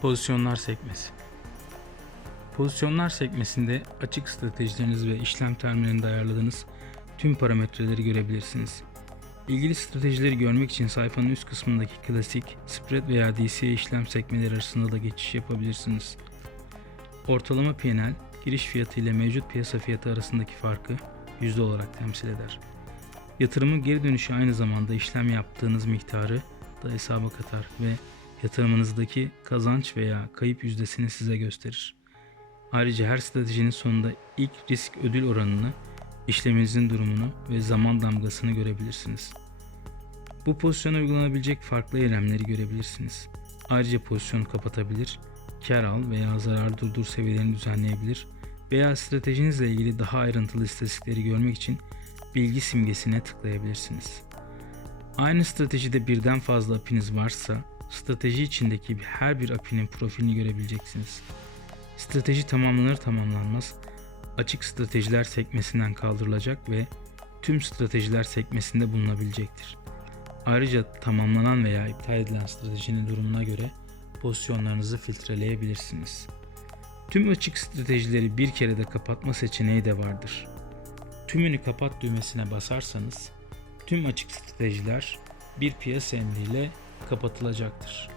Pozisyonlar sekmesi. Pozisyonlar sekmesinde açık stratejileriniz ve işlem terminalinde ayarladığınız tüm parametreleri görebilirsiniz. İlgili stratejileri görmek için sayfanın üst kısmındaki klasik, spread veya DCA işlem sekmeleri arasında da geçiş yapabilirsiniz. Ortalama P&L, giriş fiyatı ile mevcut piyasa fiyatı arasındaki farkı yüzde olarak temsil eder. Yatırımın geri dönüşü aynı zamanda işlem yaptığınız miktarı da hesaba katar ve yatırımınızdaki kazanç veya kayıp yüzdesini size gösterir. Ayrıca her stratejinin sonunda ilk risk ödül oranını, işleminizin durumunu ve zaman damgasını görebilirsiniz. Bu pozisyona uygulanabilecek farklı eylemleri görebilirsiniz. Ayrıca pozisyonu kapatabilir, kar al veya zarar durdur seviyelerini düzenleyebilir veya stratejinizle ilgili daha ayrıntılı istatistikleri görmek için bilgi simgesine tıklayabilirsiniz. Aynı stratejide birden fazla apiniz varsa strateji içindeki her bir apinin profilini görebileceksiniz. Strateji tamamlanır tamamlanmaz açık stratejiler sekmesinden kaldırılacak ve tüm stratejiler sekmesinde bulunabilecektir. Ayrıca tamamlanan veya iptal edilen stratejinin durumuna göre pozisyonlarınızı filtreleyebilirsiniz. Tüm açık stratejileri bir kere de kapatma seçeneği de vardır. Tümünü kapat düğmesine basarsanız tüm açık stratejiler bir piyasa emriyle kapatılacaktır.